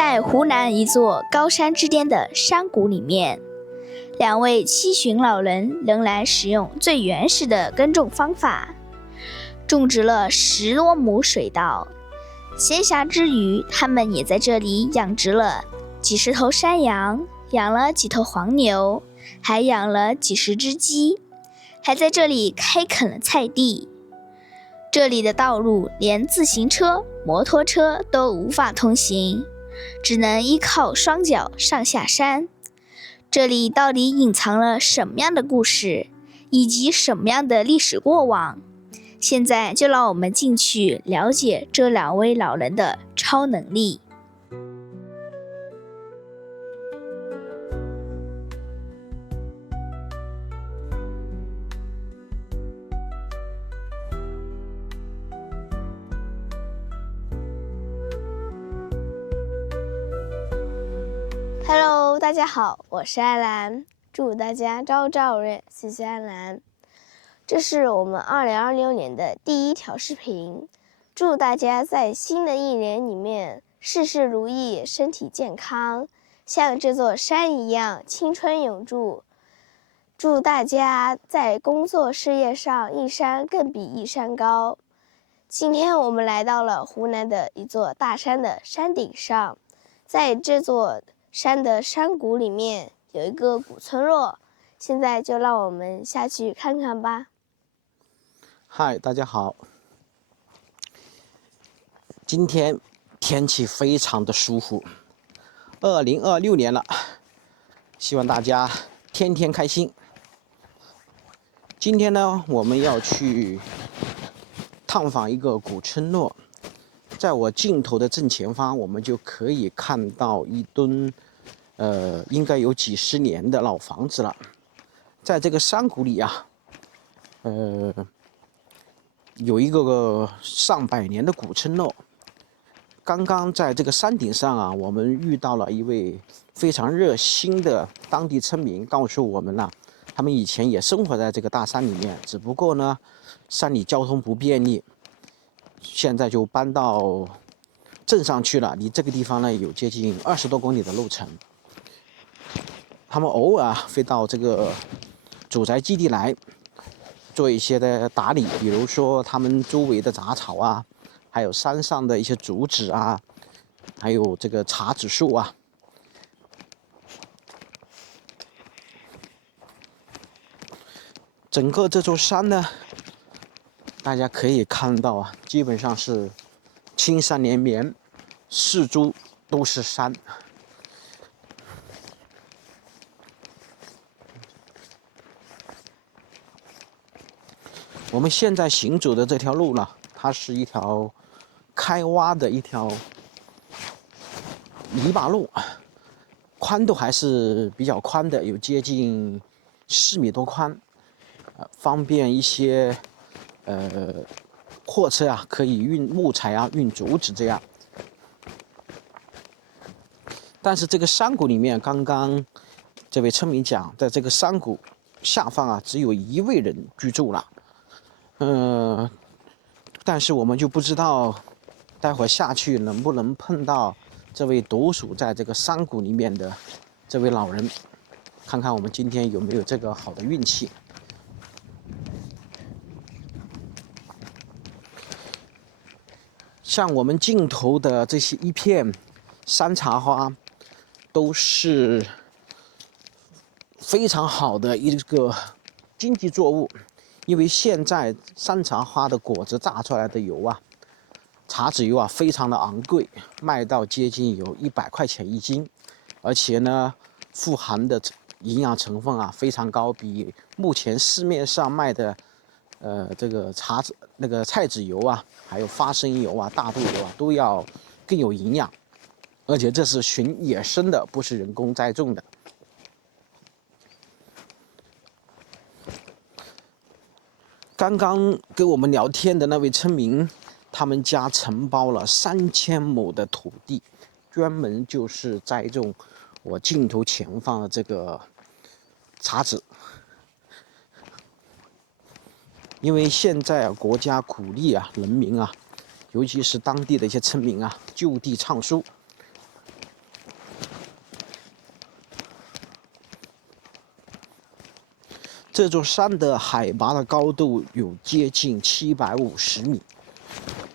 在湖南一座高山之巅的山谷里面，两位七旬老人仍然使用最原始的耕种方法，种植了10多亩水稻。闲暇之余，他们也在这里养殖了几十头山羊，养了几头黄牛，还养了几十只鸡，还在这里开垦了菜地。这里的道路连自行车、摩托车都无法通行，只能依靠双脚上下山。这里到底隐藏了什么样的故事，以及什么样的历史过往？现在就让我们进去了解这两位老人的超能力。Hello， 大家好，我是艾兰，祝大家朝朝日，谢谢艾兰。这是我们2026年的第1条视频，祝大家在新的一年里面事事如意，身体健康，像这座山一样青春永驻。祝大家在工作事业上一山更比一山高。今天我们来到了湖南的一座大山的山顶上，在这座山的山谷里面有一个古村落，现在就让我们下去看看吧。嗨，大家好。今天天气非常的舒服，2026年了，希望大家天天开心。今天呢，我们要去探访一个古村落，在我镜头的正前方，我们就可以看到一吨应该有几十年的老房子了。在这个山谷里啊，有一个上百年的古村落。刚刚在这个山顶上啊，我们遇到了一位非常热心的当地村民，告诉我们了，他们以前也生活在这个大山里面，只不过呢，山里交通不便利，现在就搬到镇上去了。离这个地方呢，有接近20多公里的路程。他们偶尔会到这个祖宅基地来做一些的打理，比如说他们周围的杂草啊，还有山上的一些竹子啊，还有这个茶籽树啊。整个这座山呢，大家可以看到啊，基本上是青山连绵，四周都是山。我们现在行走的这条路呢，它是一条开挖的一条泥巴路，宽度还是比较宽的，有接近4米多宽，方便一些货车啊，可以运木材啊，运竹子这样。但是这个山谷里面，刚刚这位村民讲，在这个山谷下方啊，只有1位人居住了。但是我们就不知道待会儿下去能不能碰到这位独属在这个山谷里面的这位老人，看看我们今天有没有这个好的运气。像我们镜头的这些一片山茶花，都是非常好的一个经济作物。因为现在山茶花的果子榨出来的油啊，茶籽油啊，非常的昂贵，卖到接近有100块钱1斤，而且呢，富含的营养成分啊非常高，比目前市面上卖的这个菜籽油啊，还有花生油啊、大豆油啊都要更有营养，而且这是寻野生的，不是人工栽种的。刚刚跟我们聊天的那位村民，他们家承包了3000亩的土地，专门就是栽种我镜头前方的这个茶籽。因为现在国家鼓励啊人民啊，尤其是当地的一些村民啊，就地唱书，这座山的海拔的高度有接近750米。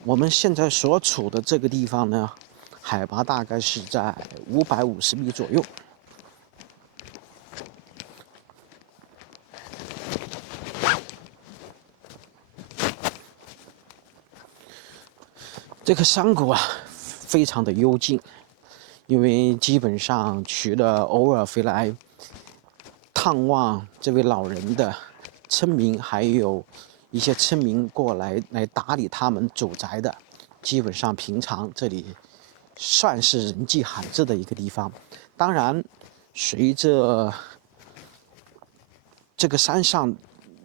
我们现在所处的这个地方呢，海拔大概是在550米左右。这个山谷啊，非常的幽静，因为基本上除了偶尔回来探望这位老人的村民，还有一些村民过来打理他们祖宅的，基本上平常这里算是人迹罕至的一个地方。当然，随着这个山上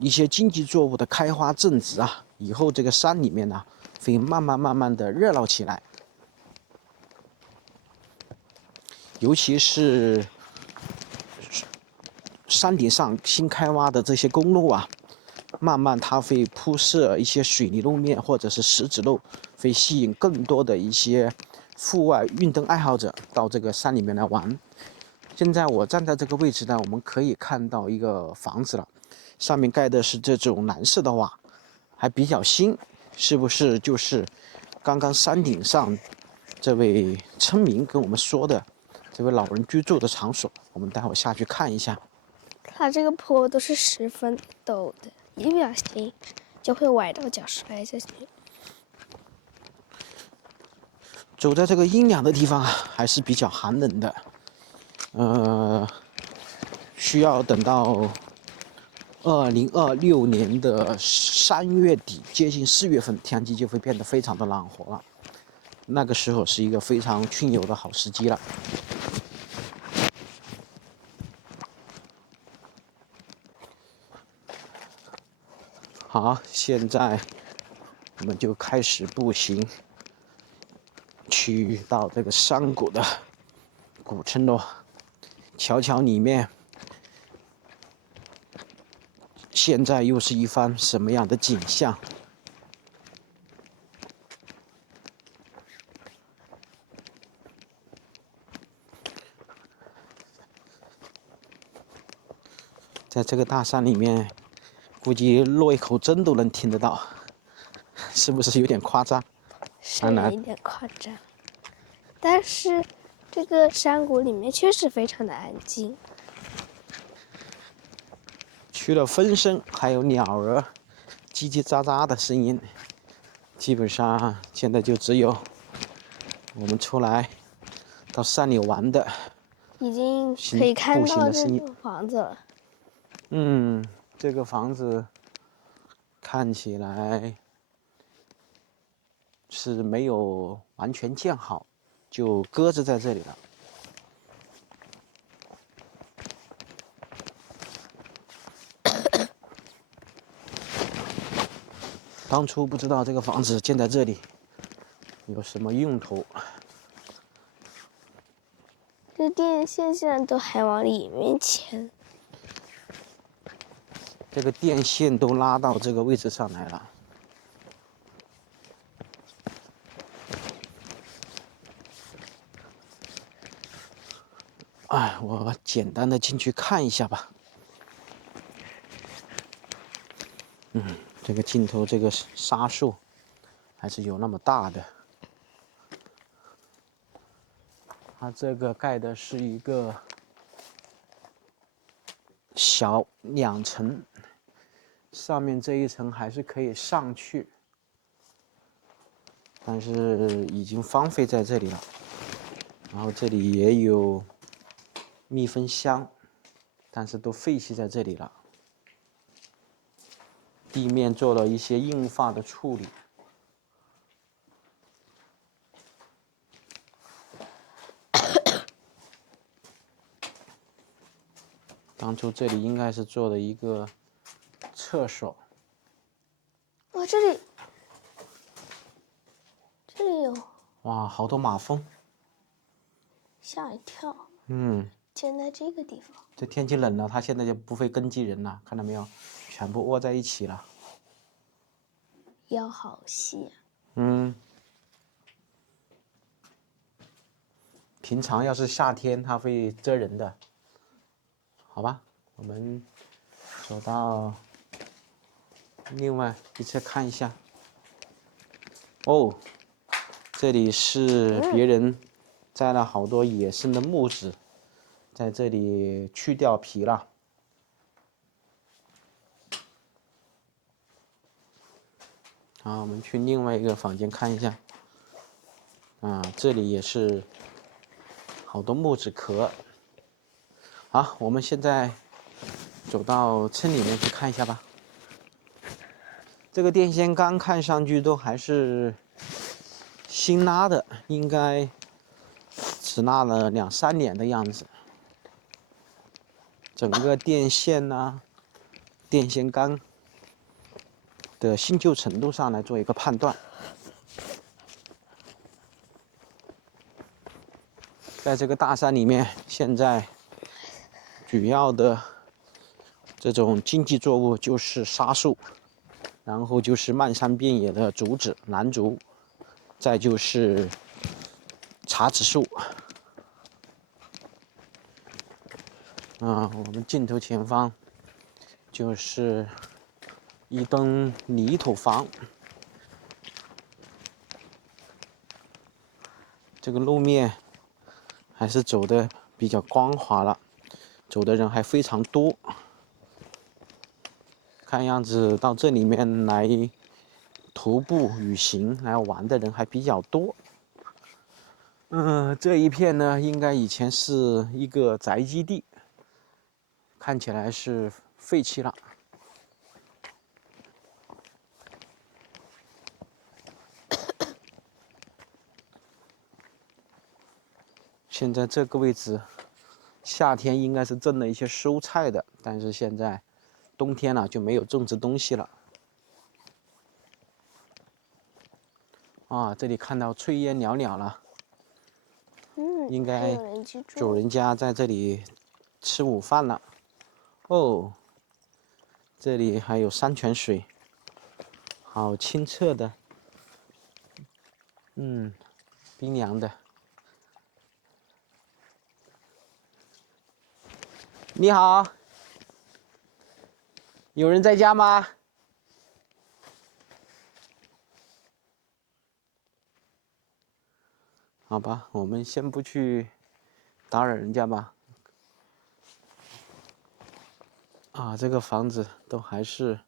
一些经济作物的开花种植啊，以后这个山里面呢，会慢慢的热闹起来。尤其是山顶上新开挖的这些公路啊，慢慢它会铺设一些水泥路面或者是石子路，会吸引更多的一些户外运动爱好者到这个山里面来玩。现在我站在这个位置呢，我们可以看到一个房子了，上面盖的是这种蓝色的瓦，还比较新，是不是就是刚刚山顶上这位村民跟我们说的这位老人居住的场所？我们待会儿下去看一下。它这个坡都是十分陡的，一不小心就会崴到脚摔下去。走在这个阴凉的地方啊，还是比较寒冷的。需要等到2026年的3月底，接近4月份，天气就会变得非常的暖和了。那个时候是一个非常春游的好时机了。好，现在我们就开始步行，去到这个山谷的古村落，瞧瞧里面现在又是一番什么样的景象。在这个大山里面，估计落一口针都能听得到，是不是有点夸张？是有一点夸张，但是这个山谷里面确实非常的安静。除了风声，还有鸟儿叽叽喳喳的声音。基本上现在就只有我们出来到山里玩的，已经可以看到这音栋房子了。这个房子看起来是没有完全建好，就搁置在这里了。当初不知道这个房子建在这里有什么用途。这电线现在都还往里面牵。这个电线都拉到这个位置上来了。哎，我简单的进去看一下吧。这个尽头这个沙树还是有那么大的。它这个盖的是一个小2层，上面这一层还是可以上去，但是已经荒废在这里了。然后这里也有密封箱，但是都废弃在这里了。地面做了一些硬化的处理。当初这里应该是做了一个厕所。哇，这里有，哇，好多马蜂，吓一跳。建在这个地方。这天气冷了，它现在就不会攻击人了，看到没有？全部窝在一起了。腰好细啊。平常要是夏天，它会蛰人的。好吧，我们走到另外一侧看一下。哦，这里是别人摘了好多野生的木子，在这里去掉皮了。好，我们去另外一个房间看一下。这里也是好多木质壳。好，我们现在走到村里面去看一下吧。这个电线杆看上去都还是新拉的，应该只拉了2、3年的样子。整个电线电线杆的新旧程度上来做一个判断。在这个大山里面，现在主要的这种经济作物就是杉树，然后就是漫山遍野的竹子、楠竹，再就是茶籽树。我们镜头前方就是一栋泥土房。这个路面还是走的比较光滑了，走的人还非常多。看样子到这里面来徒步旅行来玩的人还比较多。这一片呢，应该以前是一个宅基地，看起来是废弃了。现在这个位置，夏天应该是种了一些蔬菜的，但是现在冬天了就没有种植东西了。这里看到炊烟袅袅了，应该主人家在这里吃午饭了。哦，这里还有山泉水，好清澈的，冰凉的。你好，有人在家吗？好吧，我们先不去打扰人家吧。这个房子都还是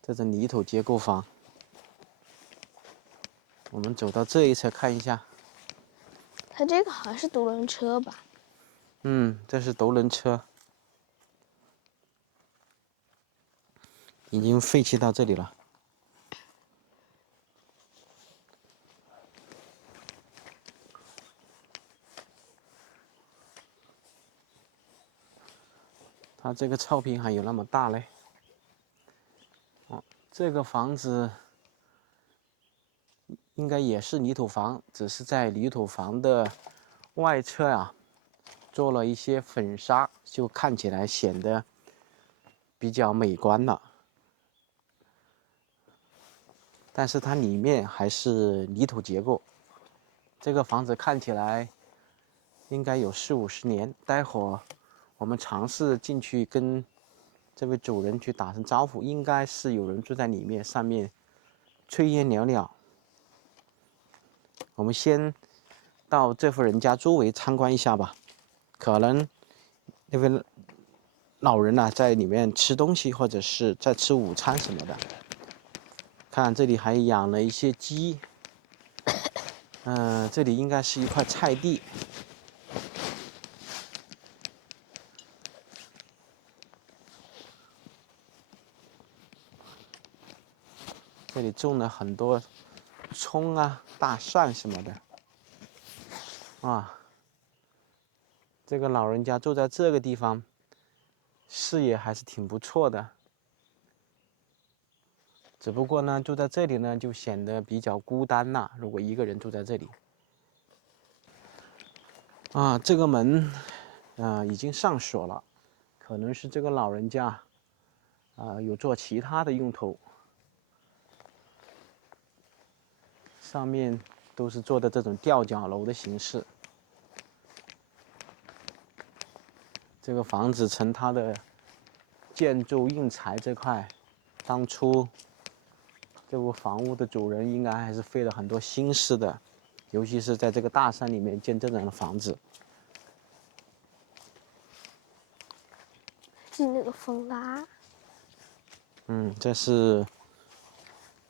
这种泥土结构房。我们走到这一侧看一下。它这个好像是独轮车吧？这是独轮车，已经废弃到这里了。它这个草坪还有那么大嘞。这个房子应该也是泥土房，只是在泥土房的外侧做了一些粉砂，就看起来显得比较美观了。但是它里面还是泥土结构。这个房子看起来应该有40、50年。待会儿我们尝试进去跟这位主人去打声招呼，应该是有人住在里面，上面炊烟袅袅。我们先到这户人家周围参观一下吧，可能那位老人在里面吃东西，或者是在吃午餐什么的。看这里还养了一些鸡，这里应该是一块菜地。这里种了很多葱大蒜什么的。这个老人家住在这个地方，视野还是挺不错的。只不过呢，住在这里呢，就显得比较孤单了。如果一个人住在这里，这个门已经上锁了，可能是这个老人家有做其他的用途。上面都是做的这种吊脚楼的形式。这个房子呈它的建筑硬材这块，当初这户房屋的主人应该还是费了很多心思的，尤其是在这个大山里面建这样的房子。进那个风啦。这是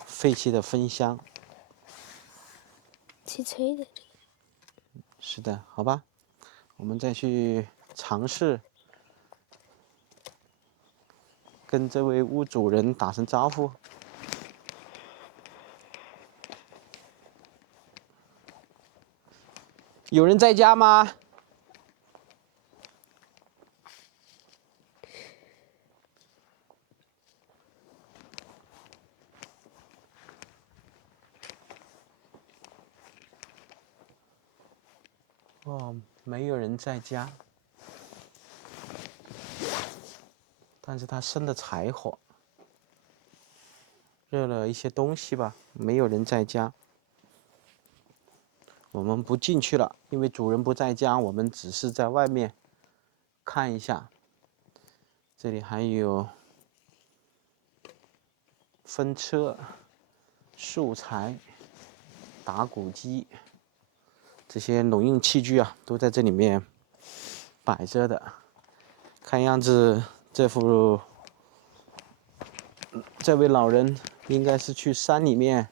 废弃的风箱。脆脆的。是的，好吧，我们再去尝试跟这位屋主人打声招呼。有人在家吗？哦，没有人在家，但是他生的柴火，热了一些东西吧，没有人在家。我们不进去了，因为主人不在家，我们只是在外面看一下。这里还有风车、树材、打谷机，这些农用器具啊，都在这里面摆着的。看样子，这位老人应该是去山里面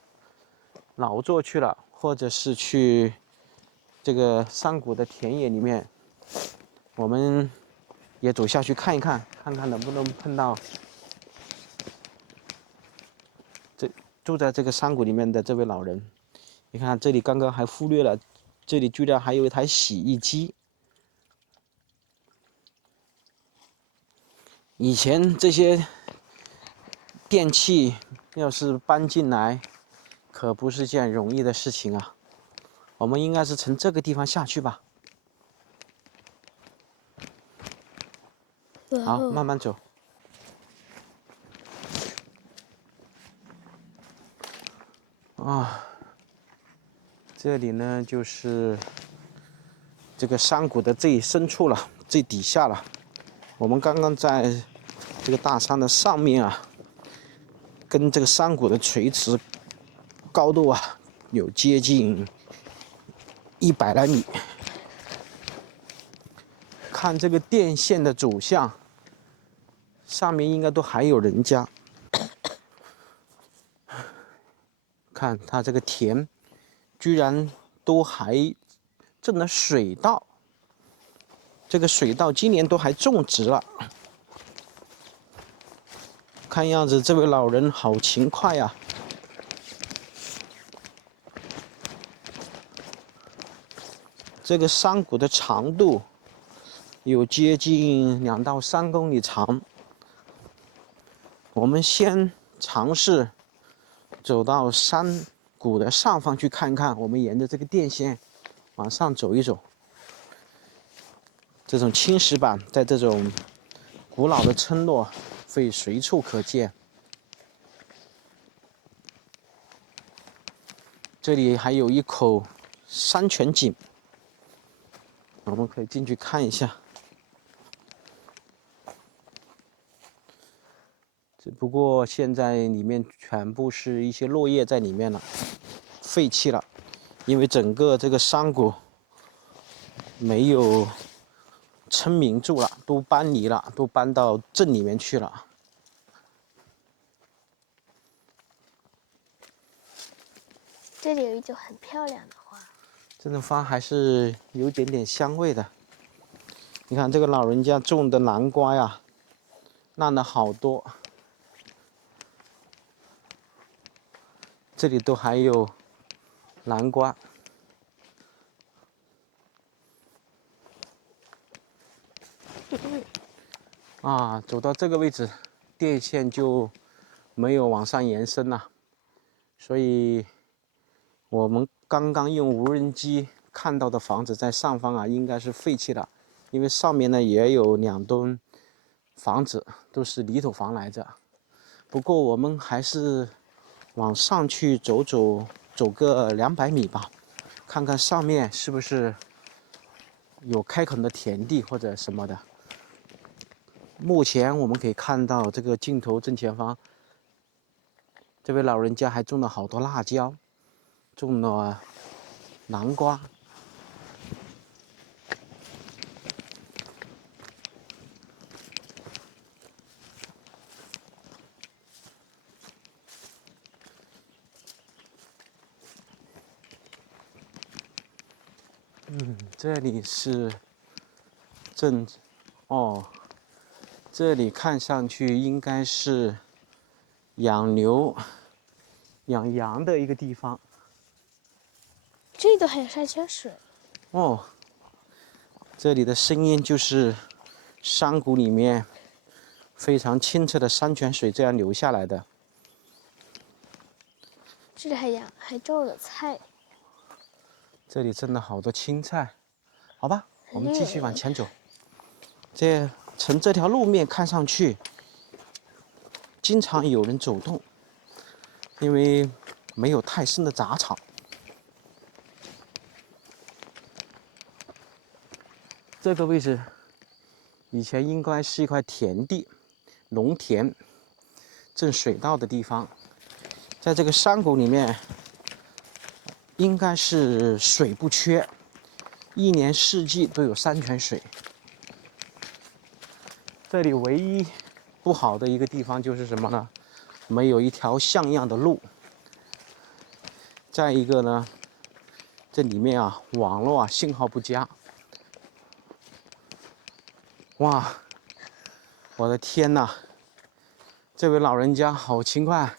劳作去了，或者是去这个山谷的田野里面。我们也走下去看一看，看看能不能碰到住在这个山谷里面的这位老人。你看这里刚刚还忽略了，这里居然还有一台洗衣机。以前这些电器要是搬进来，可不是件容易的事情啊。我们应该是从这个地方下去吧。好，慢慢走。这里呢就是这个山谷的最深处了，最底下了。我们刚刚在这个大山的上面啊，跟这个山谷的垂直高度啊，有接近100来米。看这个电线的走向，上面应该都还有人家。看它这个田，居然都还种了水稻。这个水稻今年都还种植了。看样子这位老人好勤快呀。这个山谷的长度有接近2到3公里长。我们先尝试走到山谷的上方去看看，我们沿着这个电线往上走一走。这种青石板在这种古老的村落会随处可见。这里还有一口山泉井，我们可以进去看一下。只不过现在里面全部是一些落叶在里面了，废弃了，因为整个这个山谷没有村民住了，都搬离了，都搬到镇里面去了。这里有一朵很漂亮的花，这种花还是有点点香味的。你看这个老人家种的南瓜呀，烂了好多。这里都还有南瓜。走到这个位置，电线就没有往上延伸了，所以我们刚刚用无人机看到的房子在上方啊，应该是废弃了，因为上面呢也有2栋房子，都是泥土房来着。不过我们还是往上去走个200米吧，看看上面是不是有开垦的田地或者什么的。目前我们可以看到这个镜头正前方，这位老人家还种了好多辣椒，种了南瓜。这里是这里看上去应该是养牛、养羊的一个地方。这里都还有山泉水。哦，这里的声音就是山谷里面非常清澈的山泉水这样流下来的。这里还种了菜。这里真的好多青菜，好吧，我们继续往前走。从这条路面看上去，经常有人走动，因为没有太深的杂草。这个位置以前应该是一块田地，农田，正水稻的地方。在这个山谷里面，应该是水不缺，一年四季都有山泉水。这里唯一不好的一个地方就是什么呢？没有一条像样的路。再一个呢，这里面啊，网络啊信号不佳。哇，我的天哪！这位老人家好勤快，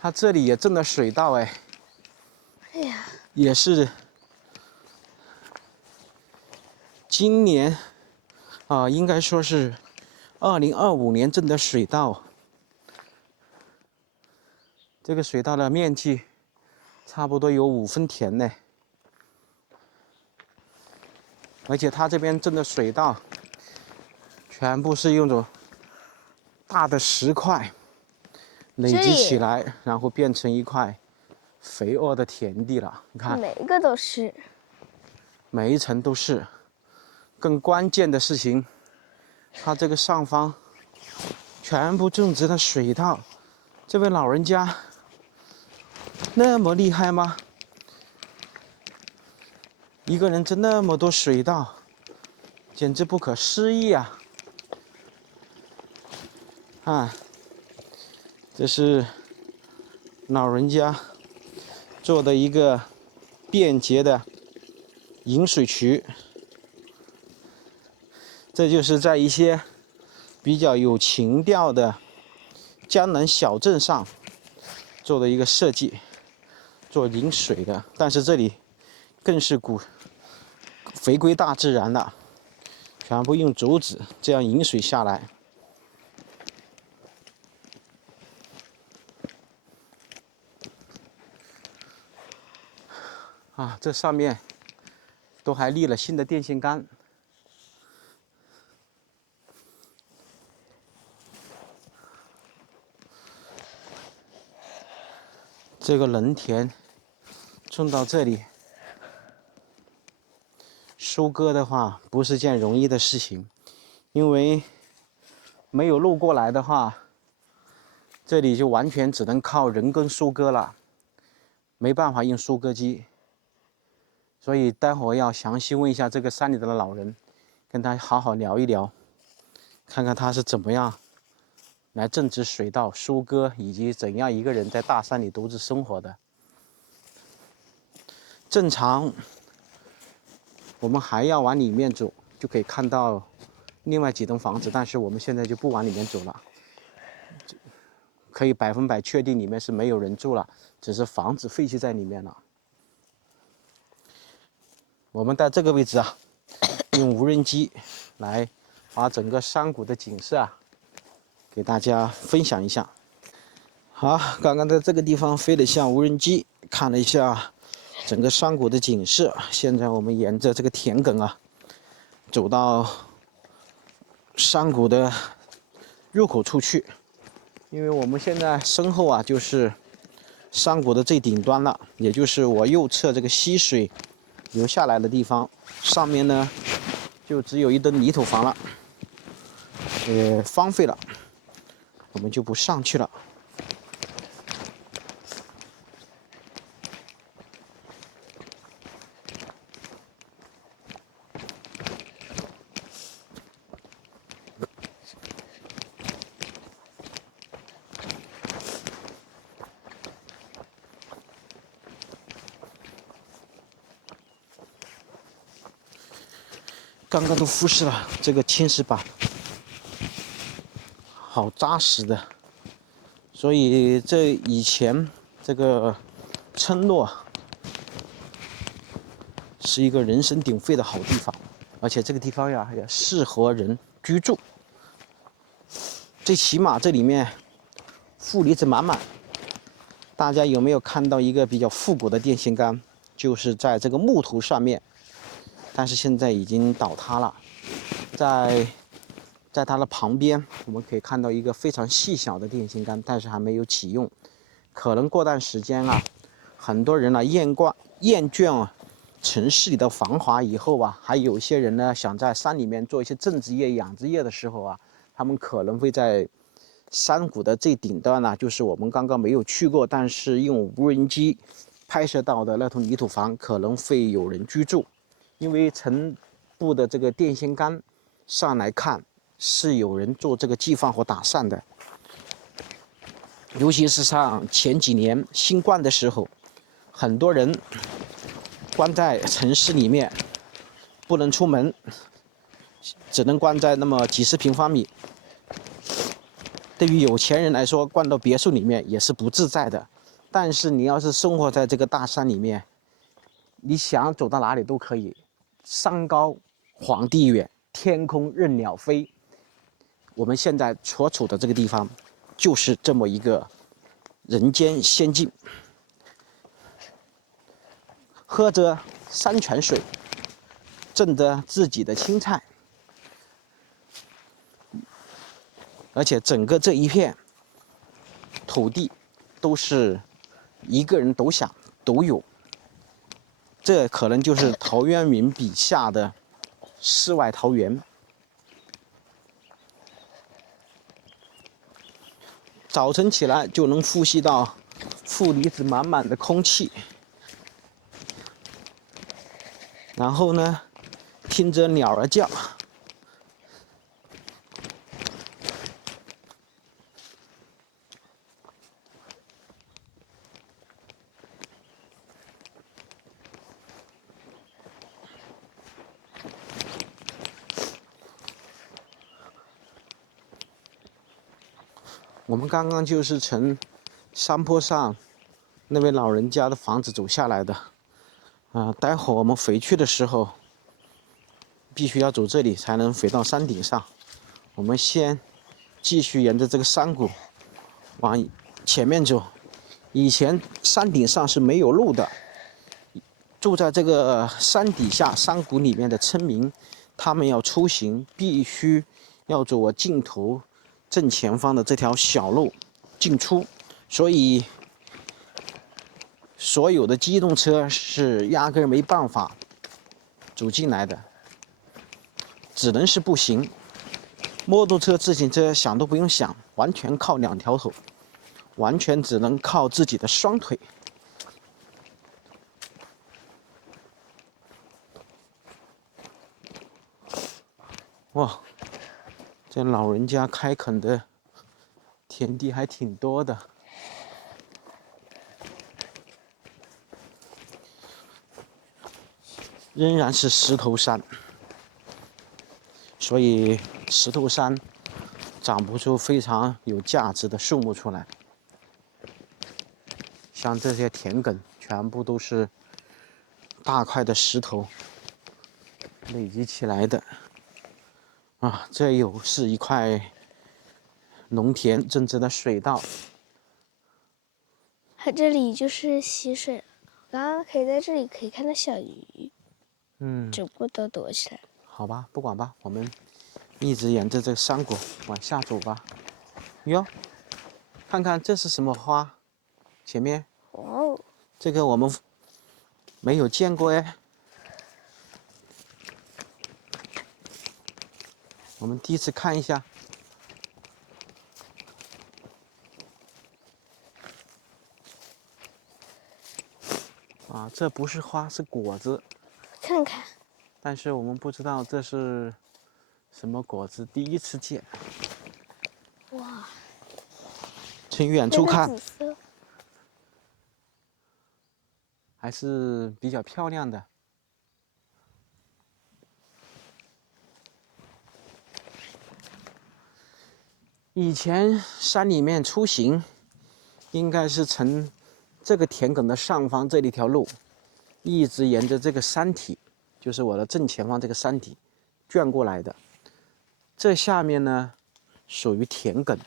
他这里也种了水稻哎。哎呀，也是今年应该说是2025年种的水稻。这个水稻的面积差不多有5分田呢，而且他这边种的水稻全部是用种大的石块累积起来，然后变成一块肥沃的田地了。你看，每一个都是，每一层都是。更关键的事情，它这个上方全部种植了水稻。这位老人家那么厉害吗？一个人种那么多水稻，简直不可思议啊！啊，这是老人家做的一个便捷的引水渠。这就是在一些比较有情调的江南小镇上做的一个设计，做引水的。但是这里更是回归大自然了，全部用竹子这样引水下来。啊，这上面都还立了新的电线杆。这个农田种到这里，收割的话不是件容易的事情，因为没有路过来的话，这里就完全只能靠人工收割了，没办法用收割机。所以待会儿要详细问一下这个山里的老人，跟他好好聊一聊，看看他是怎么样来种植水稻、收割，以及怎样一个人在大山里独自生活的。正常，我们还要往里面走，就可以看到另外几栋房子，但是我们现在就不往里面走了，可以100%确定里面是没有人住了，只是房子废弃在里面了。我们在这个位置啊，用无人机来把整个山谷的景色啊给大家分享一下。好，刚刚在这个地方飞了一下无人机，看了一下整个山谷的景色。现在我们沿着这个田埂啊，走到山谷的入口处去。因为我们现在身后啊，就是山谷的最顶端了，也就是我右侧这个溪水流下来的地方。上面呢，就只有一栋泥土房了。荒废了，我们就不上去了。刚刚都复试了，这个青石板好扎实的，所以这以前这个村落是一个人声鼎沸的好地方，而且这个地方呀也适合人居住，最起码这里面负离子满满。大家有没有看到一个比较复古的电线杆？就是在这个木头上面，但是现在已经倒塌了。在它的旁边，我们可以看到一个非常细小的电线杆，但是还没有启用。可能过段时间啊，很多人呢厌倦城市里的繁华以后啊，还有一些人呢想在山里面做一些种植业、养殖业的时候啊，他们可能会在山谷的最顶端呢，就是我们刚刚没有去过，但是用无人机拍摄到的那栋泥土房，可能会有人居住，因为城部的这个电线杆上来看是有人做这个计放和打散的，尤其是像前几年新冠的时候，很多人关在城市里面，不能出门，只能关在那么几十平方米。对于有钱人来说，关到别墅里面也是不自在的。但是你要是生活在这个大山里面，你想走到哪里都可以，山高皇帝远，天空任鸟飞。我们现在所处的这个地方，就是这么一个人间仙境。喝着山泉水，种着自己的青菜，而且整个这一片土地都是一个人独享独有，这可能就是陶渊明笔下的世外桃源。早晨起来就能呼吸到负离子满满的空气，然后呢，听着鸟儿叫。我们刚刚就是从山坡上那位老人家的房子走下来的，待会儿我们回去的时候，必须要走这里才能回到山顶上。我们先继续沿着这个山谷往前面走。以前山顶上是没有路的，住在这个山底下山谷里面的村民，他们要出行必须要走我镜头正前方的这条小路进出，所以所有的机动车是压根儿没办法走进来的，只能是步行。摩托车、自行车想都不用想，完全靠两条腿，完全只能靠自己的双腿。哇，这老人家开垦的田地还挺多的。仍然是石头山，所以石头山长不出非常有价值的树木出来。像这些田埂全部都是大块的石头累积起来的。这又是一块农田种植的水稻。它这里就是溪水，刚刚可以在这里可以看到小鱼，只不过都躲起来了。好吧，不管吧，我们一直沿着这个山谷往下走吧。哟，看看这是什么花？前面哦，这个我们没有见过哎。我们第一次看一下，啊，这不是花，是果子。看看，但是我们不知道这是什么果子，第一次见。哇，从远这个处看紫色，还是比较漂亮的。以前山里面出行，应该是从这个田埂的上方这一条路，一直沿着这个山体，就是我的正前方这个山体，转过来的。这下面呢，属于田埂。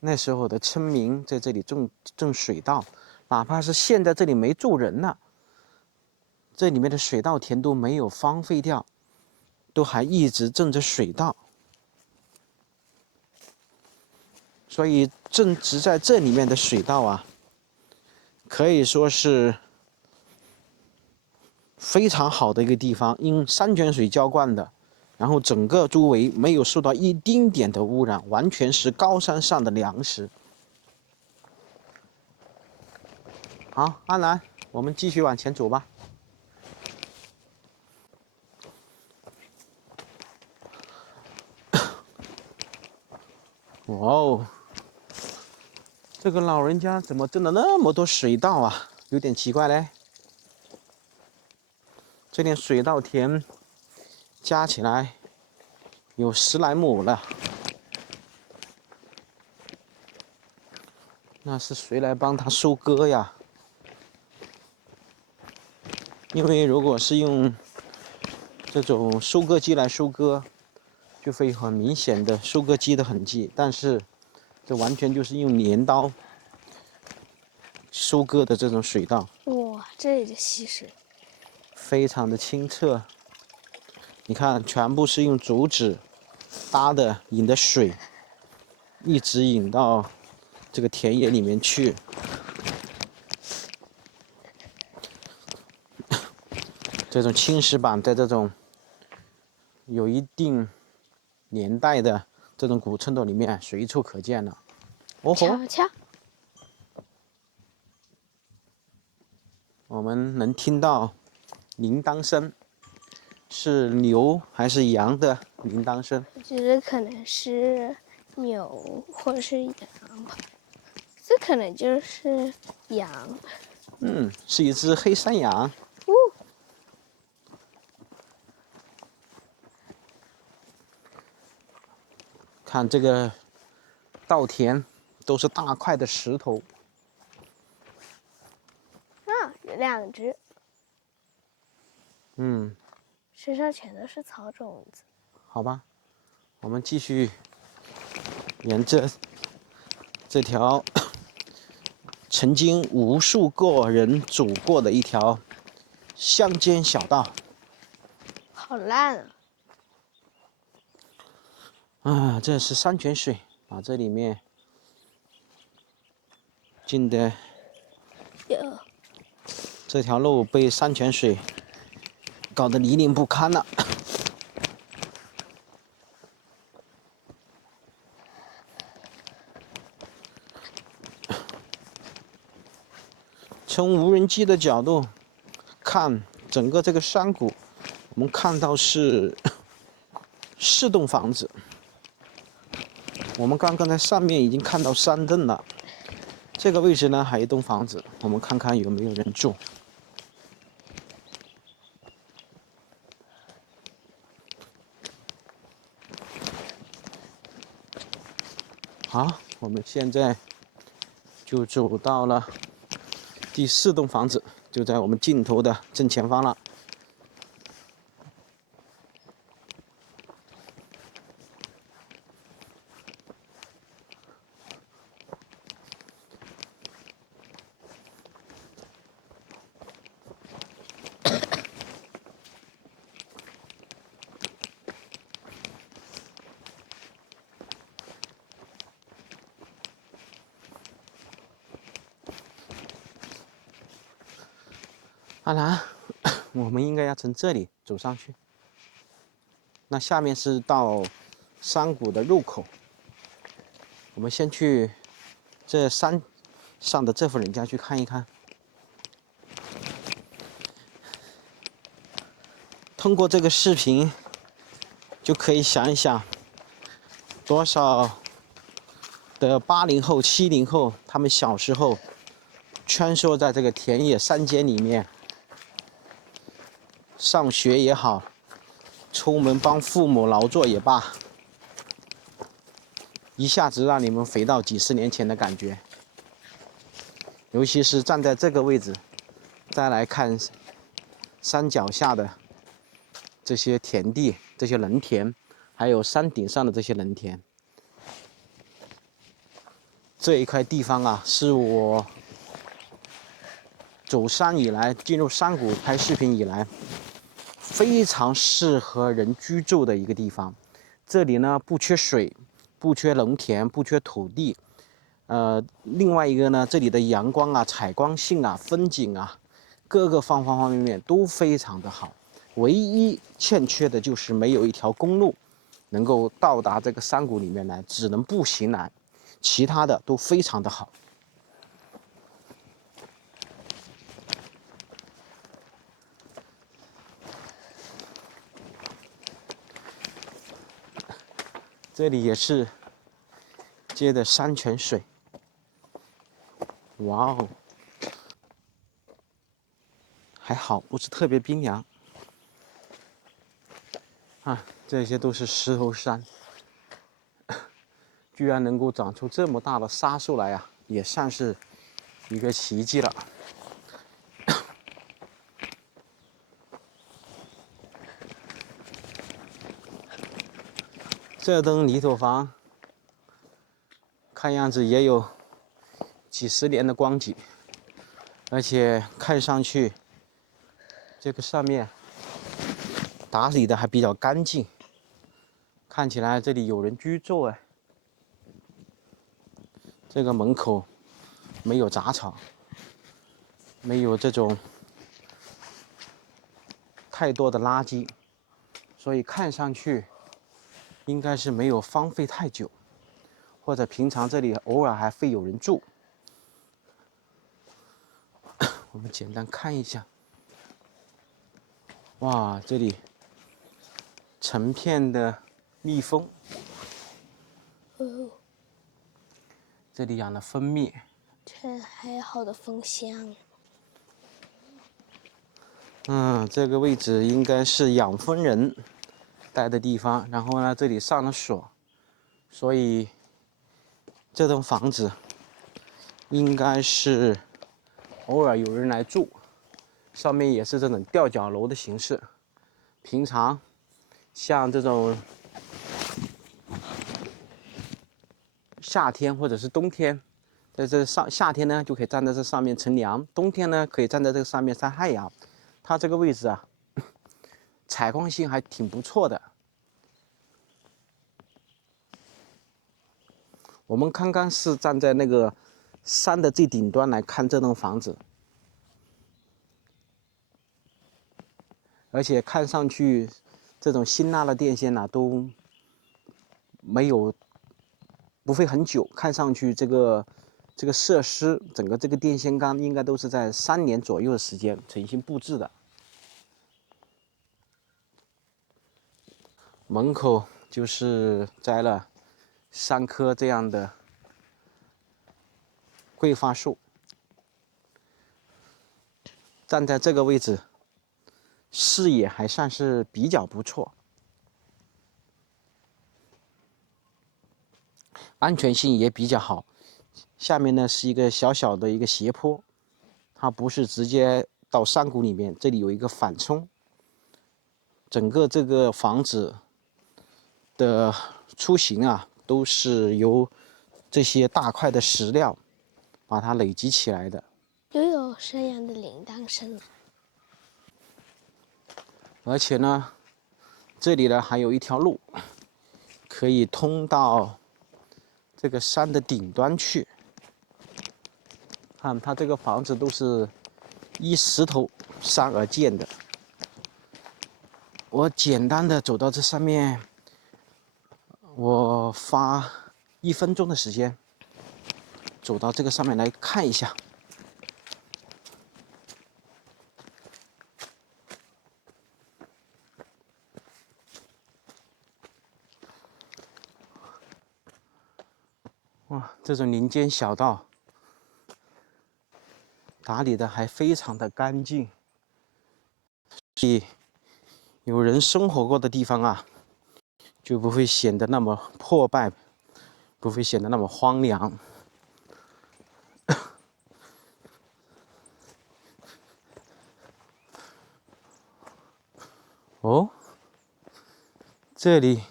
那时候的村民在这里种水稻，哪怕是现在这里没住人了，这里面的水稻田都没有荒废掉，都还一直种着水稻。所以种植在这里面的水稻啊，可以说是非常好的一个地方，因山泉水浇灌的，然后整个周围没有受到一丁点的污染，完全是高山上的粮食。好，安澜，我们继续往前走吧。哇哦，这个老人家怎么种了那么多水稻啊？有点奇怪嘞。这点水稻田加起来有10来亩了。那是谁来帮他收割呀？因为如果是用这种收割机来收割，就会很明显的收割机的痕迹，但是这完全就是用镰刀收割的这种水稻。哇，这里的溪水，非常的清澈。你看，全部是用竹子搭的，引的水，一直引到这个田野里面去。这种青石板在这种有一定年代的这种古村落里面随处可见了。哦吼，瞧瞧，我们能听到铃铛声，是牛还是羊的铃铛声？我觉得可能是牛或者是羊吧，这可能就是羊。是一只黑山羊。哦，看这个稻田都是大块的石头。啊，有2只，身上全都是草种子。好吧，我们继续沿着这条曾经无数个人走过的一条乡间小道。好烂啊！这是山泉水，把这里面进的有，这条路被山泉水搞得泥泞不堪了。从无人机的角度看整个这个山谷，我们看到是4栋房子。我们刚刚在上面已经看到3栋了，这个位置呢还有一栋房子，我们看看有没有人住。好，我们现在就走到了第4栋房子，就在我们镜头的正前方了。阿兰，我们应该要从这里走上去。那下面是到山谷的入口。我们先去这山上的这户人家去看一看。通过这个视频，就可以想一想，多少的80后、70后，他们小时候穿梭在这个田野山间里面，上学也好，出门帮父母劳作也罢，一下子让你们回到几十年前的感觉。尤其是站在这个位置，再来看山脚下的这些田地、这些农田，还有山顶上的这些农田。这一块地方啊，是我走山以来，进入山谷拍视频以来，非常适合人居住的一个地方。这里呢，不缺水，不缺农田，不缺土地。另外一个呢，这里的阳光啊、采光性啊、风景啊，各个方面面都非常的好。唯一欠缺的就是没有一条公路能够到达这个山谷里面来，只能步行来。其他的都非常的好。这里也是接的山泉水。哇哦，还好不是特别冰凉。啊，这些都是石头山。居然能够长出这么大的沙树来啊，也算是一个奇迹了。这栋泥土房，看样子也有几十年的光景，而且看上去这个上面打理的还比较干净，看起来这里有人居住哎。这个门口没有杂草，没有这种太多的垃圾，所以看上去应该是没有荒废太久，或者平常这里偶尔还会有人住。我们简单看一下，哇，这里成片的蜜蜂，这里养了蜂蜜，这还有好的蜂箱。这个位置应该是养蜂人待的地方。然后呢，这里上了锁，所以这栋房子应该是偶尔有人来住。上面也是这种吊脚楼的形式。平常像这种夏天或者是冬天，在这夏天呢就可以站在这上面乘凉，冬天呢可以站在这个上面晒太阳。它这个位置啊，采光性还挺不错的。我们刚刚是站在那个山的最顶端来看这栋房子，而且看上去这种辛辣的电线都没有，不会很久。看上去这个设施，整个这个电线杆应该都是在3年左右的时间重新布置的。门口就是栽了3棵这样的桂花树。站在这个位置，视野还算是比较不错，安全性也比较好。下面呢是一个小小的一个斜坡，它不是直接到山谷里面，这里有一个缓冲。整个这个房子的出行啊，都是由这些大块的石料把它累积起来的。又有山羊的铃铛声了。而且呢，这里呢还有一条路，可以通到这个山的顶端去。看它这个房子都是依石头山而建的。我简单的走到这上面，我花1分钟的时间走到这个上面来看一下。这种林间小道打理的还非常的干净，所以有人生活过的地方啊，就不会显得那么破败，不会显得那么荒凉。哦，这里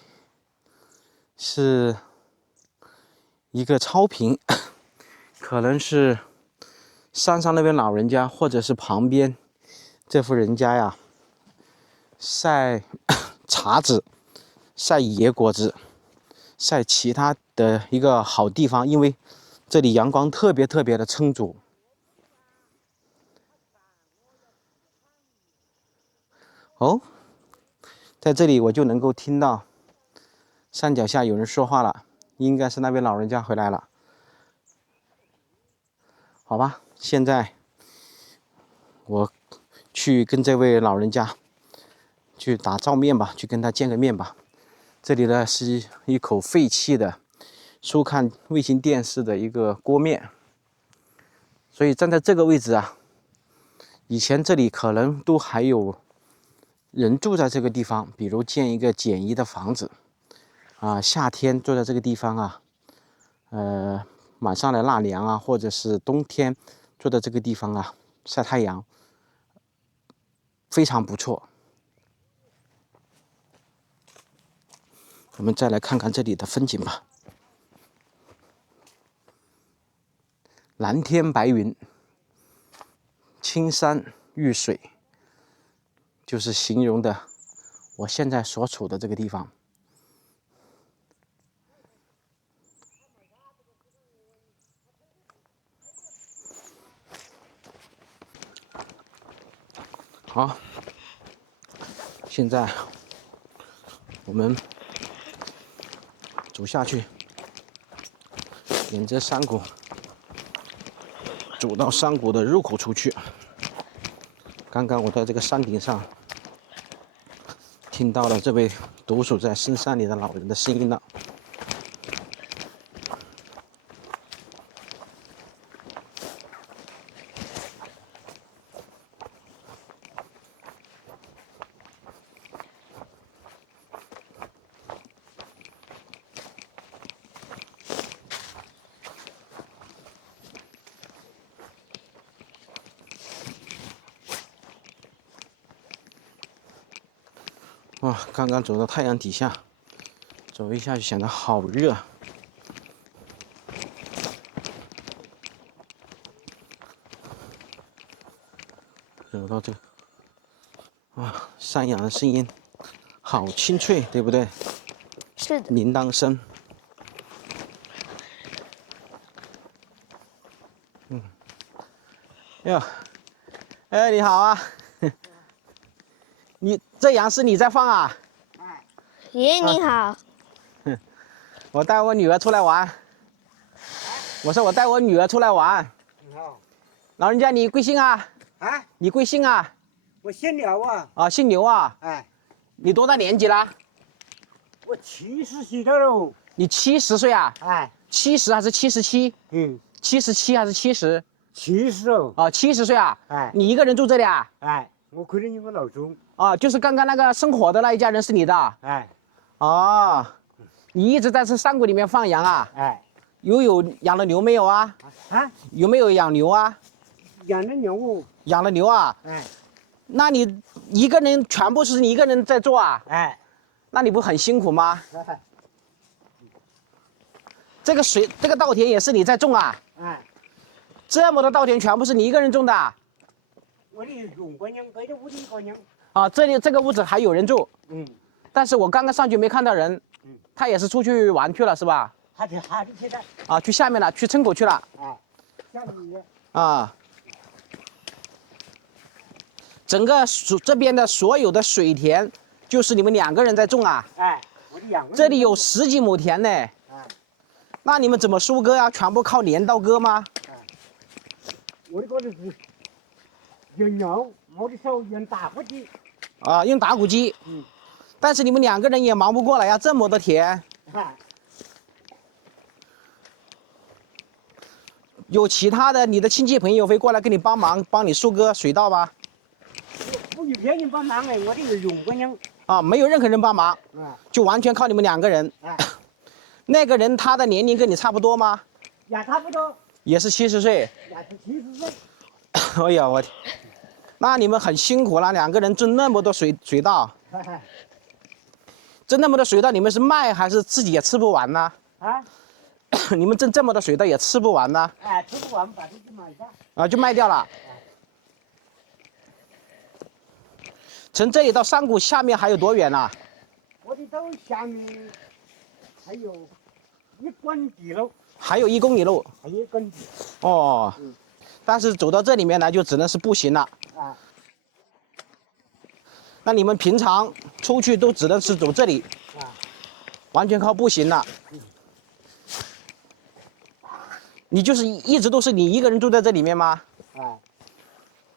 是一个草坪，可能是山上那边老人家，或者是旁边这户人家呀，晒茶籽、晒野果子、晒其他的一个好地方，因为这里阳光特别的充足。哦，在这里我就能够听到山脚下有人说话了，应该是那边老人家回来了。好吧，现在我去跟这位老人家去打照面吧，去跟他见个面吧。这里呢是一口废弃的收看卫星电视的一个锅面，所以站在这个位置啊，以前这里可能都还有人住在这个地方，比如建一个简易的房子啊，夏天坐在这个地方啊，晚上来纳凉啊，或者是冬天坐在这个地方啊晒太阳，非常不错。我们再来看看这里的风景吧，蓝天白云，青山绿水，就是形容的我现在所处的这个地方。好，现在我们走下去，沿着山谷走到山谷的入口处去。刚刚我在这个山顶上听到了这位独守在深山里的老人的声音了。哇，刚刚走到太阳底下，走一下就显得好热。走到这，哇，山羊的声音好清脆，对不对？是的。铃铛声。哟，哎，你好啊！你这羊是你在放啊？爷爷你好。我带我女儿出来玩。我说我带我女儿出来玩。你好。老人家你贵姓啊？啊？你贵姓啊？我姓刘啊。啊，姓刘啊。哎。你多大年纪了？我70岁了喽。你70岁啊？哎。70还是77？嗯。77还是7070哦。啊，70岁啊？哎。你一个人住这里啊？哎，我可能有个老钟。啊，就是刚刚那个生火的那一家人是你的？哎。啊，你一直在这山谷里面放羊啊？哎。有养了牛没有啊？啊？有没有养牛啊？养了牛哦。养了牛啊？哎。那你一个人全部是你一个人在做啊？哎。那你不很辛苦吗？哎。这个稻田也是你在种啊？哎。这么多稻田全部是你一个人种的？我的用过人，给的我的一个人。啊，这个屋子还有人住。嗯。但是我刚刚上去没看到人。嗯。他也是出去玩去了是吧？还得去的。啊，去下面了，去村口去了。哎。下面。啊。整个这边的所有的水田，就是你们2个人在种啊？哎，我的2个人。这里有10几亩田呢。哎。那你们怎么收割呀？全部靠镰刀割吗？哎。我的个是用牛，我的手用打谷机。啊，用打谷机。嗯。但是你们2个人也忙不过来呀，这么多田。哎。有其他的你的亲戚朋友会过来给你帮忙，帮你疏割水道吗？我有别人帮忙哎，我这有用个人。啊，没有任何人帮忙，啊，就完全靠你们2个人。哎，那个人他的年龄跟你差不多吗？也差不多，也是70岁。也是70岁。哎呀，我，那你们很辛苦了，2个人种那么多水道，种那么多水稻，你们是卖还是自己也吃不完呢？啊，你们种这么多水稻也吃不完呢？哎，吃不完把这去买下。啊，就卖掉了。从这里到山谷下面还有多远呢？我的到下面还有1公里路，还有1公里路。还有1公里。哦，但是走到这里面来就只能是步行了。啊，那你们平常出去都只能是走这里，完全靠步行了。你就是一直都是你1个人住在这里面吗？啊，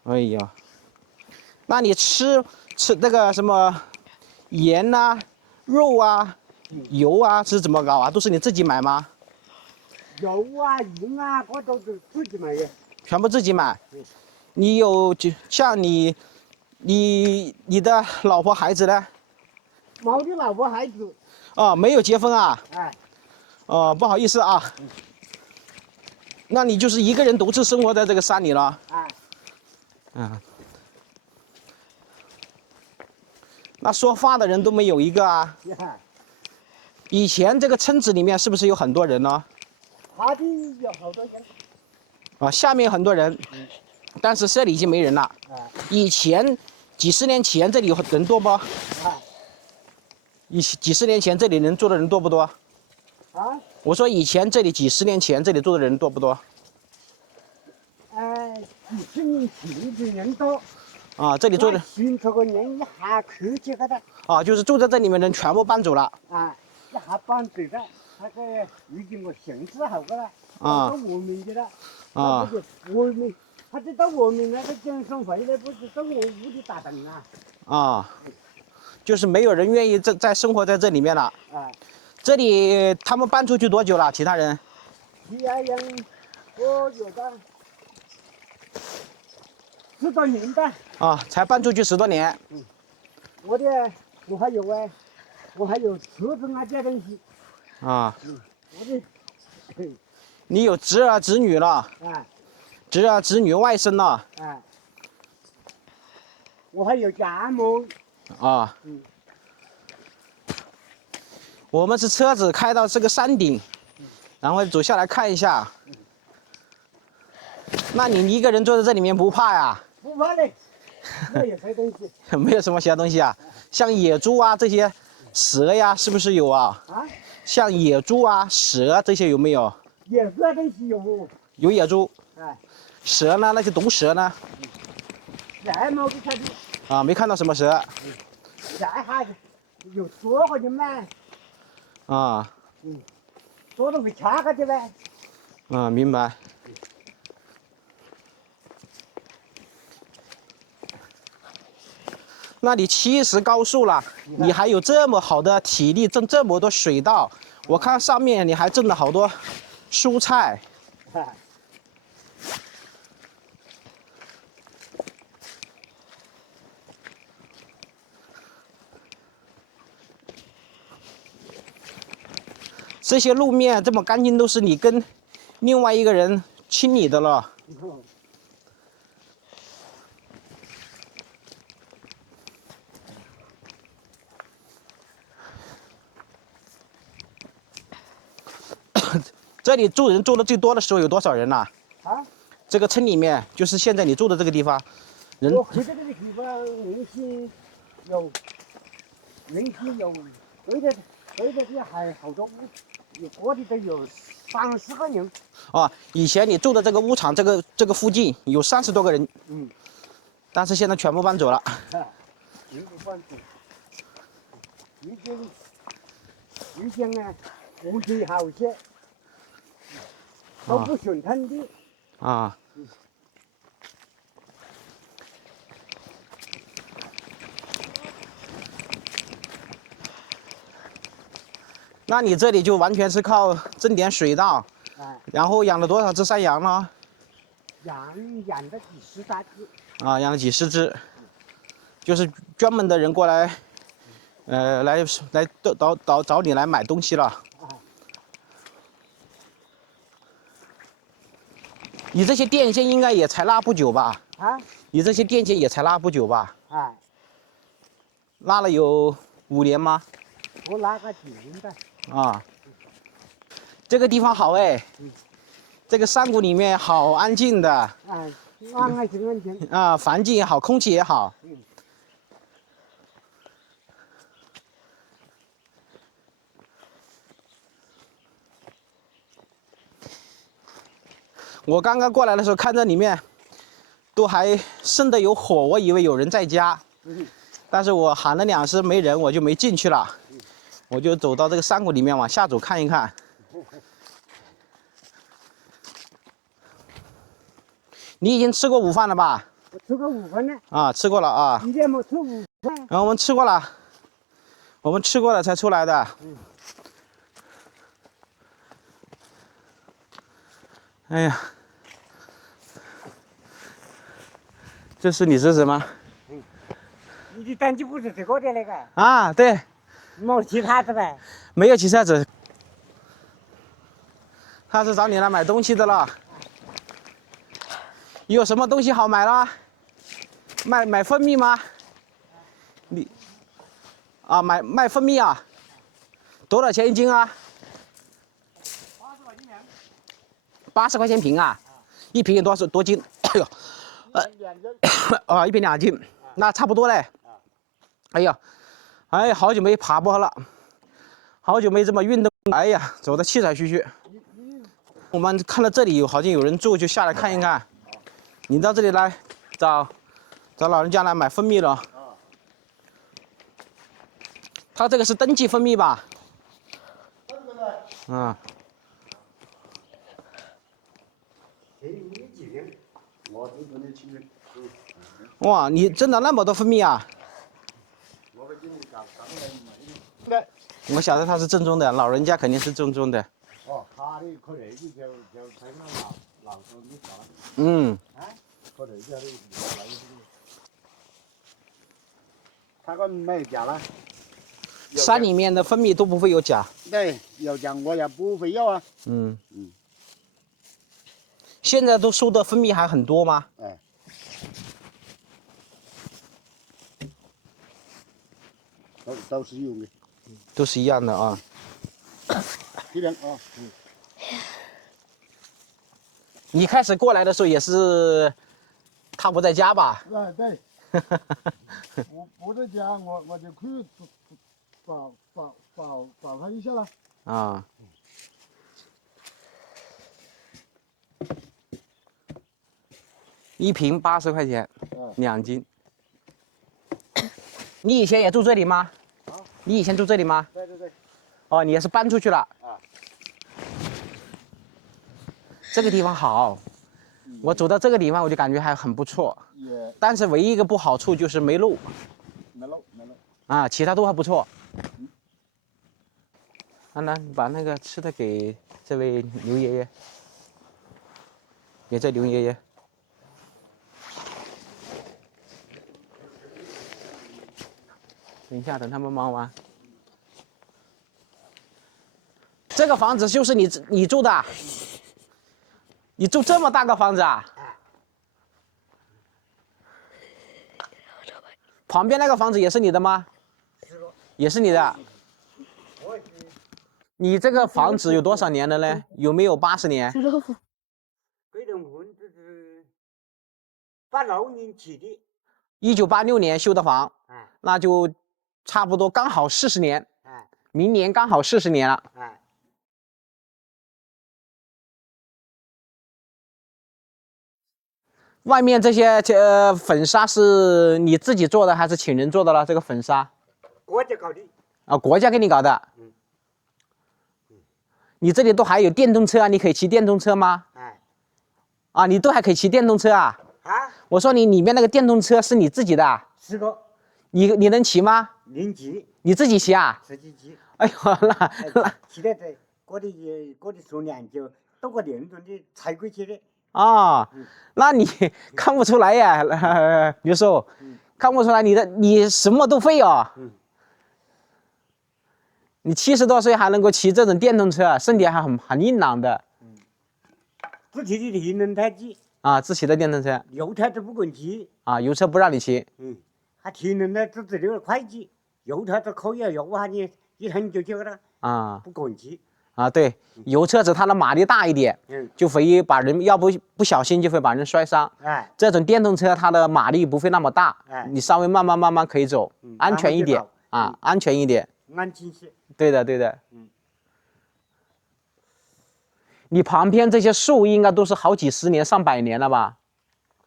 哎呀，那你吃那个什么盐呐、肉啊、油啊是怎么搞啊？都是你自己买吗？油啊、盐啊，我都是自己买的。全部自己买。你有就像你的老婆孩子呢？毛的老婆孩子，哦，没有结婚啊？哎，哦，不好意思啊。那你就是1个人独自生活在这个山里了？哎，嗯。那说话的人都没有1个啊？呀，以前这个村子里面是不是有很多人呢？他的有好多人。啊，下面有很多人，但是这里已经没人了。哎，以前几十年前这里有人多不？哎，几十年前这里人住的人多不多？啊，我说以前这里几十年前这里住的人多不多？几十年前的人多。啊，这里住的寻这个人一下去这个的，啊，就是住在这里面的人全部搬走了。啊，一下搬走了，那个已经我形式好个了，啊到我们的了，啊，我们，他就到我们那个江上回来，不是到我屋里打灯啊，啊，就是没有人愿意再生活在这里面了。啊，这里他们搬出去多久了？其他人？其他人我有的10多年的，啊，才搬出去10多年。我还有我还有车子啊这东西，啊，我的，你有侄儿侄女了，啊侄儿侄女外甥了。啊，我还有家母，啊，嗯，我们是车子开到这个山顶，然后走下来看一下。那你1个人坐在这里面不怕呀？不怕嘞，没有啥东西没有什么其他东西啊，像野猪啊这些，蛇呀是不是有啊？啊。像野猪啊、蛇这些有没有？野个东西有，有野猪。哎，蛇呢？那些毒蛇呢？在毛的才的，啊，没看到什么蛇。在哈子有捉个的嘛，啊，捉到会掐个的呗。啊，明白。那你70高寿了，你还有这么好的体力，种这么多水稻，我看上面你还种了好多蔬菜。这些路面这么干净，都是你跟另外1个人清理的了。这里住人住的最多的时候有多少人呐？啊，这个村里面，就是现在你住的这个地方，人我回到这个地方，人气有，对的这还好多屋，有过的都有30个人。啊，以前你住的这个屋场这个附近有30多个人，嗯，但是现在全部搬走了。全部搬走，已经啊，福气好些，都不顺畅的。啊。那你这里就完全是靠种点水稻，哎，然后养了多少只山羊呢？养的几十大只。啊，养了几十只，就是专门的人过来，来找你来买东西了。你这些电线应该也才拉不久吧？啊？你这些电线也才拉不久吧？哎，拉了有5年吗？我拉个几年的。啊，这个地方好哎，这个山谷里面好安静的。哎，安静。啊，环境也好，空气也好。我刚刚过来的时候，看着里面都还生的有火，我以为有人在家。但是我喊了2声没人，我就没进去了。我就走到这个山谷里面往下走看一看。你已经吃过午饭了吧？我吃过午饭了。啊，吃过了啊。你怎么吃午饭？然后我们吃过了，我们吃过了才出来的。哎呀，这是你侄子吗？你的单据不是这个的那个？啊，对。没其他的呗？没有其他子。他是找你来买东西的了。有什么东西好买了？买蜂蜜吗？你啊，卖蜂蜜啊？多少钱1斤啊？80块钱瓶啊？1瓶有多斤？哎呦，啊，1瓶2斤，那差不多嘞。哎呀，哎，好久没爬坡了，好久没这么运动，哎呀，走得气喘吁吁。我们看到这里好像有人住，就下来看一看。你到这里来找老人家来买蜂蜜了。他这个是登记蜂蜜吧？嗯。哇，你挣了那么多蜂蜜啊！我晓得他是正宗的，老人家肯定是正宗的。哦，他的可能就在那老头子搞。嗯。可能就是他个没有假了。山里面的蜂蜜都不会有假。对，有假我也不会要啊。嗯。现在都收的蜂蜜还很多吗？哎。都是有的。都是一样的啊。这边啊。你开始过来的时候也是他不在家吧？对。我不在家，我就去找他一下了。啊。1瓶80块钱，2斤。你以前也住这里吗？啊。你以前住这里吗？对。哦，你也是搬出去了。啊。这个地方好，我走到这个地方我就感觉还很不错。但是唯一一个不好处就是没路。没路。啊，其他都还不错。来，把那个吃的给这位刘爷爷，给这刘爷爷。等一下，等他们忙完。这个房子就是你住的？你住这么大个房子啊？旁边那个房子也是你的吗？也是你的。你这个房子有多少年了呢？有没有80年？这栋房子是86年起的。1986年修的房，那就差不多刚好40年。明年刚好40年了。外面这些粉砂是你自己做的还是请人做的了？这个粉砂？国家搞的。啊，国家给你搞的。你这里都还有电动车啊？你可以骑电动车吗？啊，你都还可以骑电动车啊？我说你里面那个电动车是你自己的？是个。你能骑吗？能骑。你自己骑啊？自己骑。哎呦，那骑的这，我的数量就多个年种的采过去的。啊，那你看不出来呀，刘叔，看不出来你什么都会哦。你70多岁还能够骑这种电动车，身体还很硬朗的。自己的体能太低啊，自骑的电动车。油车都不敢骑。啊，油车不让你骑。他体能呢自己的会计，油车都可以油下你一很久了。啊，不敢骑。啊，对，油车子它的马力大一点，就会把人要不小心就会把人摔伤。哎，这种电动车它的马力不会那么大，你稍微慢慢可以走，安全一点啊，安全一点。安全些。对的，对的。你旁边这些树应该都是好几十年、上百年了吧？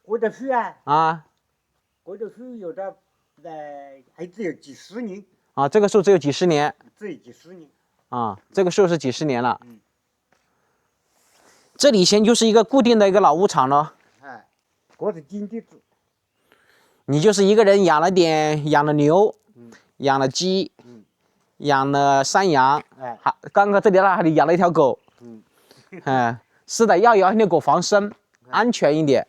我的树啊。啊。我的树有的，还只有几十年。啊，这个树只有几十年。只有几十年。啊，这个树是几十年了。这里以前就是一个固定的一个老牧场咯。哎，我是金地主。你就是一个人养了牛，养了鸡，养了山羊。哎，刚刚这里那里养了一条狗。是的，要养那狗防身，安全一点。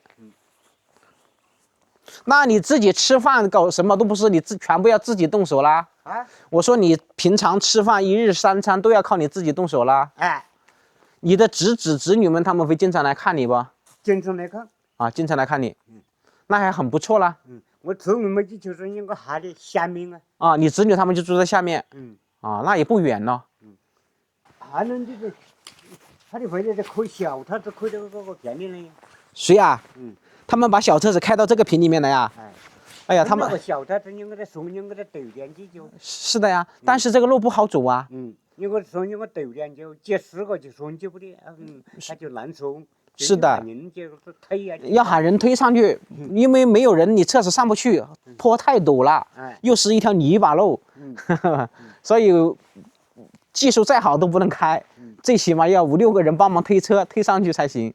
那你自己吃饭搞什么都不是，你全部要自己动手啦。啊，我说你平常吃饭1日3餐都要靠你自己动手啦。哎，你的侄子侄女们他们会经常来看你不？经常来看。啊，经常来看你。那还很不错啦。我侄女们就是那个下的下面啊。啊，你侄女他们就住在下面。啊，那也不远咯。还能这个，他的回来就开小车子开到那个田里了呀。谁啊？他们把小车子开到这个坪里面来呀？哎呀，他们那个小车子应该在松应该在抖点去就。是的呀，但是这个路不好走啊。因为松应该抖点就接4个就上去不了，他就难上。是的。人就是推呀。要喊人推上去，因为没有人，你车子上不去，坡太陡了，又是一条泥巴路，所以技术再好都不能开，最起码要5、6个人帮忙推车推上去才行。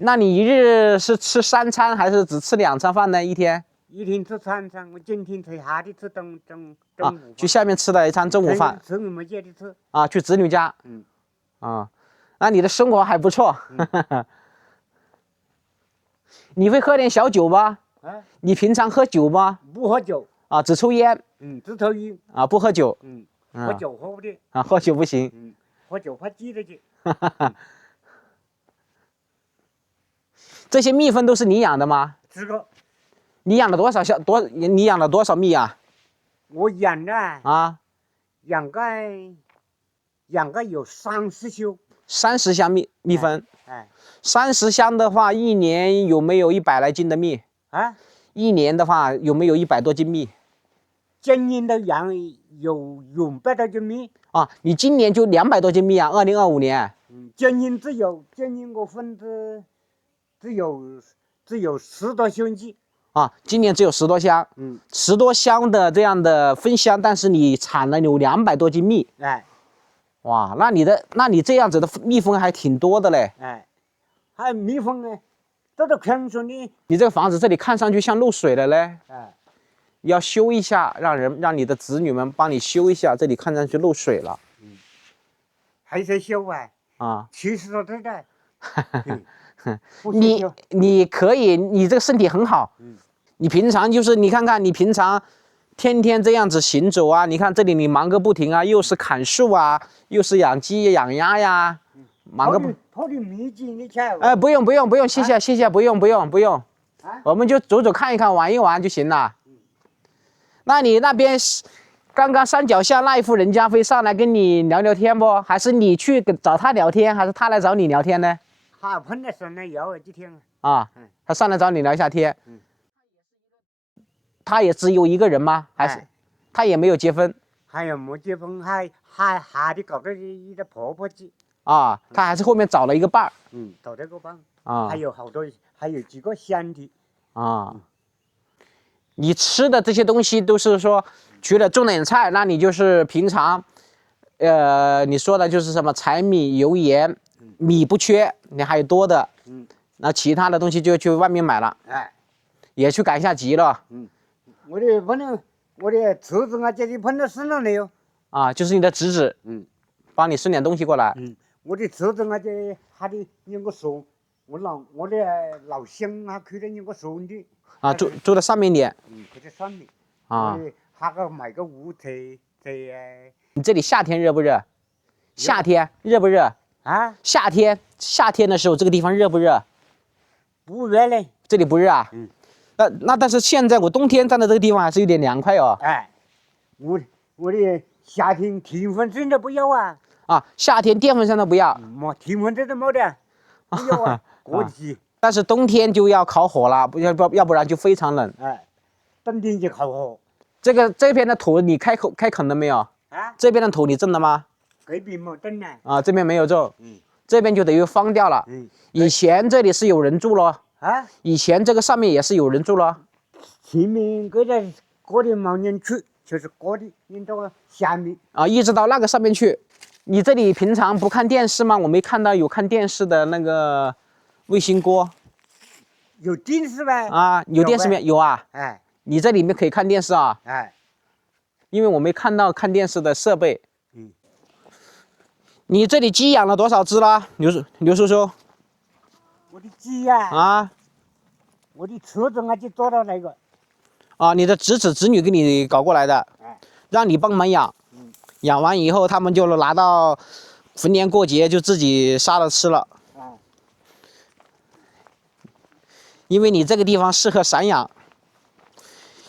那你一日是吃3餐还是只吃2餐饭呢？一天？一天吃3餐，我今天在下的吃中午饭。去下面吃了一餐中午饭。侄女们家里吃。啊，去侄女家。那你的生活还不错。你会喝点小酒吗？你平常喝酒吗？不喝酒。啊，只抽烟。只抽烟。啊，不喝酒。喝酒喝不得。啊，喝酒不行。喝酒怕记得去。这些蜜蜂都是你养的吗？4个。你养了多少你养了多少蜜啊？我养的啊，养个有30箱。30箱蜜蜂。30箱的话，一年有没有100来斤的蜜？啊？一年的话有没有100多斤蜜？今年都养有200多斤蜜。啊，你今年就200多斤蜜啊？2025年。今年我分的只有10多箱子。啊，今年只有10多箱，10多箱的这样的蜂箱，但是你产了有200多斤蜜。哇，那你这样子的蜜蜂还挺多的嘞。还有蜜蜂呢，这都看上的。你这个房子这里看上去像漏水了嘞。要修一下，让你的子女们帮你修一下，这里看上去漏水了。还在修啊？啊，70多岁的。你可以，你这个身体很好。你平常就是你看看，你平常天天这样子行走啊，你看这里你忙个不停啊，又是砍树啊，又是养鸡养鸭呀，忙个不。跑点秘籍你瞧。不用，谢谢，不用。我们就走走看一看，玩一玩就行了。那你那边刚刚山脚下那一户人家会上来跟你聊聊天不？还是你去找他聊天，还是他来找你聊天呢？他碰到上来聊几天。啊，他上来找你聊一下天。他也只有一个人吗？还是他也没有结婚？还有没结婚，还得搞个一个婆婆去。啊，他还是后面找了一个伴儿。找了个伴。啊，还有几个兄弟。啊，你吃的这些东西都是说，除了种点菜，那你就是平常，你说的就是什么柴米油盐，米不缺，你还有多的。那其他的东西就去外面买了。也去赶一下集了。我的侄子啊，这里碰到事了没有？啊，就是你的侄子。帮你送点东西过来。我的车子啊，这还得有个说，我的老乡啊，去了有个说的。啊，住在上面一点。去在上面。啊。还个买个屋在你这里夏天热不热？夏天热不热？啊？夏天的时候，这个地方热不热？不热嘞。这里不热啊？那但是现在我冬天站在这个地方还是有点凉快哦。哎，我的夏天电风扇都不要啊。啊，夏天电风扇都不要。电风扇都没得，不要啊，过期。但是冬天就要烤火了，要不然就非常冷。哎，冬天就烤火。这边的土你开垦了没有？啊？这边的土你种了吗？这边没种呢。啊，这边没有种。这边就等于荒掉了。以前这里是有人住咯。啊？以前这个上面也是有人住咯。前面这个没人去，就是人到下面。啊，一直到那个上面去。你这里平常不看电视吗？我没看到有看电视的那个卫星锅。有电视呗？啊，有电视没？有啊。哎。你这里面可以看电视啊？哎。因为我没看到看电视的设备。你这里鸡养了多少只了，刘叔叔？我的鸡呀。啊。我的车子啊，就做到那个。啊，你的侄子侄女给你搞过来的，让你帮忙养。养完以后，他们就拿到逢年过节就自己杀了吃了。因为你这个地方适合散养。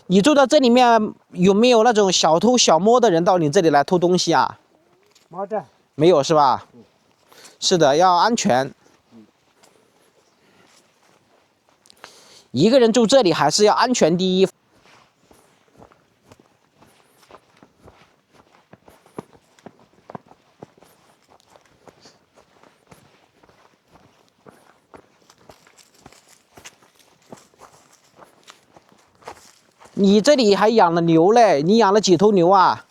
你住到这里面有没有那种小偷小摸的人到你这里来偷东西啊？没得。没有是吧？是的，要安全。一个人住这里还是要安全第一。你这里还养了牛嘞？你养了几头牛啊？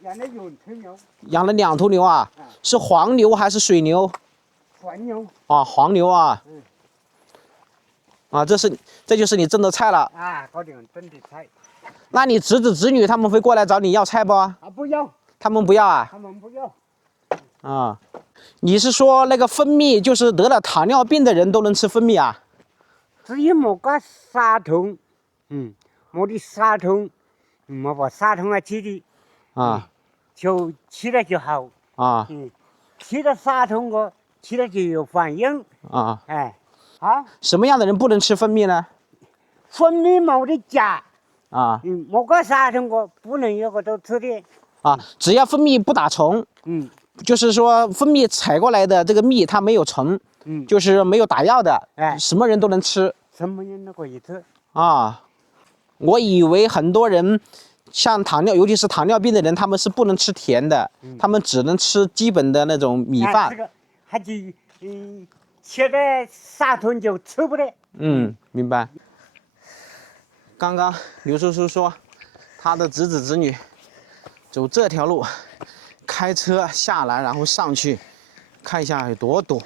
养了2头牛。养了2头牛啊？是黄牛还是水牛？黄牛。啊，黄牛啊。啊，这就是你种的菜了。啊，这点种的菜。那你侄子侄女他们会过来找你要菜不？啊，不要。他们不要啊？他们不要。啊，你是说那个蜂蜜，就是得了糖尿病的人都能吃蜂蜜啊？只有没个杀虫，没的杀虫，没把杀虫啊去的。啊。就吃了就好。啊。吃了杀虫个，吃了就有反应。啊。哎。啊。什么样的人不能吃蜂蜜呢？蜂蜜没得假。啊。没个杀虫个，不能有个都吃的。啊，只要蜂蜜不打虫。就是说蜂蜜采过来的这个蜜它没有虫。就是没有打药的。哎。什么人都能吃。什么人都可以吃。啊。我以为很多人像尤其是糖尿病的人，他们是不能吃甜的，他们只能吃基本的那种米饭。这个还就吃的杀虫就吃不得。明白。刚刚刘叔叔说，他的侄子侄女走这条路，开车下来，然后上去看一下有多堵。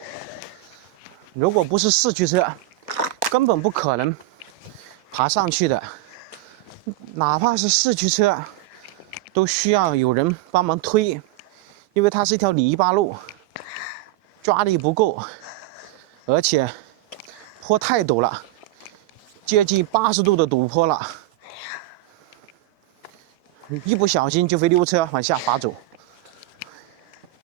如果不是四驱车，根本不可能爬上去的。哪怕是四驱车，都需要有人帮忙推，因为它是一条泥巴路，抓力不够，而且坡太陡了，接近80度的陡坡了，一不小心就会溜车往下滑走。